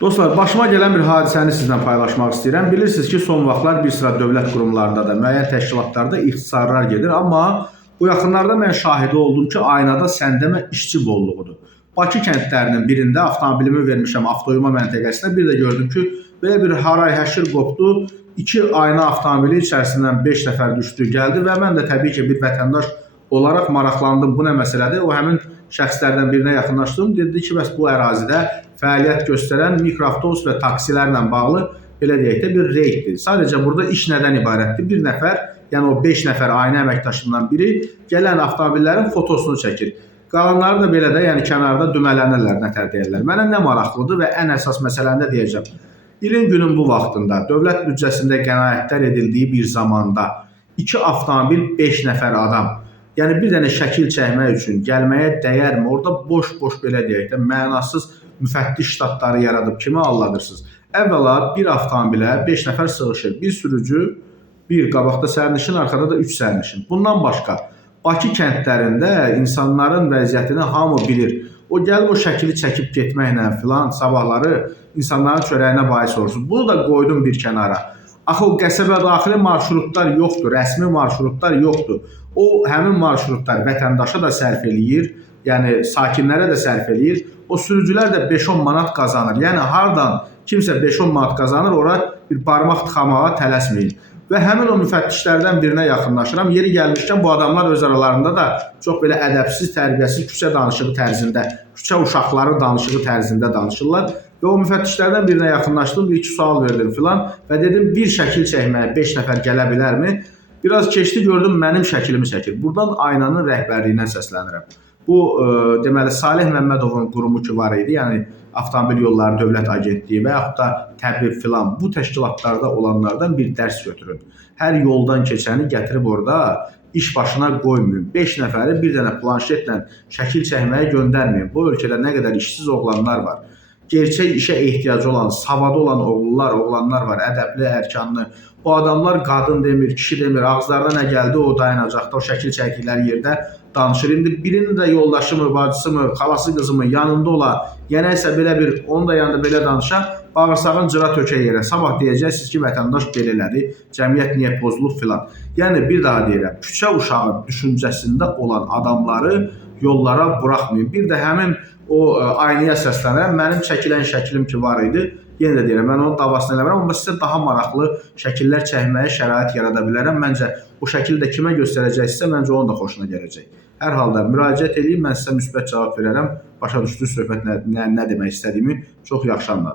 Dostlar, başıma gələn bir hadisəni sizlə paylaşmaq istəyirəm. Bilirsiniz ki, son vaxtlar bir sıra dövlət qurumlarında da, müəyyən təşkilatlarda ixtisarlar gedir. Amma bu yaxınlarda mən şahidi oldum ki, aynada səndəmə işçi bolluğudur. Bakı kəndlərinin birində avtomobilimi vermişəm avtoyuma məntəqəsinə. Bir də gördüm ki, belə bir haray həşir qopdu. 2 ayna avtomobili içərisindən 5 nəfər düşdü, gəldi və mən də təbii ki, bir vətəndaş olaraq maraqlandım. Bu nə məsələdir? O həmin şəxslərdən birinə yaxınlaşdım. Dedi ki, bəs bu ərazidə fəaliyyət göstərən mikroavtobus və taksilərlə bağlı belə deyək də bir reyddir. Sadəcə burada iş nədən ibarətdir? Bir nəfər, yəni o 5 nəfər aynə əməkdaşından biri gələn avtomobillərin fotosunu çəkir. Qalanları da belə də, yəni kənarda dümələnirlər, nətər deyirlər. Mənə nə maraqlıdır və ən əsas məsələni də deyəcəm. İlin günün bu vaxtında dövlət büdcəsində qənaətlər edildiyi bir zamanda 2 avtomobil, 5 nəfər adam. Yəni bir dənə şəkil çəkmək üçün gəlməyə dəyərmi? Orada boş-boş belə deyək də mənasız müfəttiş ştatları yaradıb kimi anladırsınız. Əvvəla bir avtomobilə 5 nəfər sığışır. Bir sürücü, bir qabaqda sərnişin, arxada da 3 sərnişin. Bundan başqa Bakı kəndlərində insanların vəziyyətini hamı bilir. O gəlib o şəkili çəkib getməklə filan sabahları insanların çörəyinə bahis olursun. Bunu da qoydum bir kənara. Axı o qəsəbə daxili marşrutlar yoxdur, rəsmi marşrutlar yoxdur. O həmin marşrutlar vətəndaşa da sərf eləyir, yəni sakinlərə də sərf eləyir. O sürücülər də 5-10 manat qazanır. Yəni hardan kimsə 5-10 manat qazanır, ora bir barmaq tıxamağa tələsməyin. Və həmin o müfəttişlərdən birinə yaxınlaşıram. Yeri gəlmişkən bu adamlar öz aralarında da çox belə ədəbsiz, tərbiyəsiz küçə danışığı tərzində, küçə uşaqları danışığı tərzində danışırlar. Və o müfəttişlərdən birinə yaxınlaşdım, bir-iki sual verdim filan və dedim bir şəkil çəkməyə 5 nəfər gələ bilərmi? Biraz keçdi, gördüm mənim şəklimi çəkir. Buradan aynanın rəhbərliyinə səslənirəm. Bu deməli Salih Məmmədovun qurumu ki var idi, yəni Avtomobil Yolları Dövlət Agentliyi və yaxud da təbib filan bu təşkilatlarda olanlardan bir dərs götürün. Hər yoldan keçəni gətirib orada iş başına qoymayın. 5 nəfəri bir dənə planşetlə şəkil çəkməyə göndərməyin. Bu ölkədə nə qədər işsiz oğlanlar var. Gerçək işə ehtiyacı olan, savadı olan oğlanlar var, ədəbli, ərkanlı. Bu adamlar qadın demir, kişi demir, ağızlarına nə gəldi o dayanacaqda, o şəkil çəkdikləri yerdə danışır. İndi birinin də yoldaşı mı, bacısı mı, xalası qızı mı yanında ola, yenəysə belə bir, onun da yanında belə danışa, bağırsağın cıra tökə yerə. Sabah deyəcəksiniz ki, vətəndaş belə elədi, cəmiyyət niyə pozulub filan. Yəni bir daha deyirəm, küçə uşağı düşüncəsində olan adamları yollara buraxmayın. Bir də həmin o aynaya səslənirəm. Mənim çəkilən şəklim ki var idi. Yenə də deyirəm, mən onun davasını eləmirəm, amma sizə daha maraqlı şəkillər çəkməyə şərait yarada bilərəm. Məncə o şəkildə kimə göstərəcəksə, məncə onun da xoşuna gələcək. Hər halda müraciət edin, mən sizə müsbət cavab verərəm. Başa düşdüyünüz söhbət nə demək istədiyimi çox yaxşı anladım.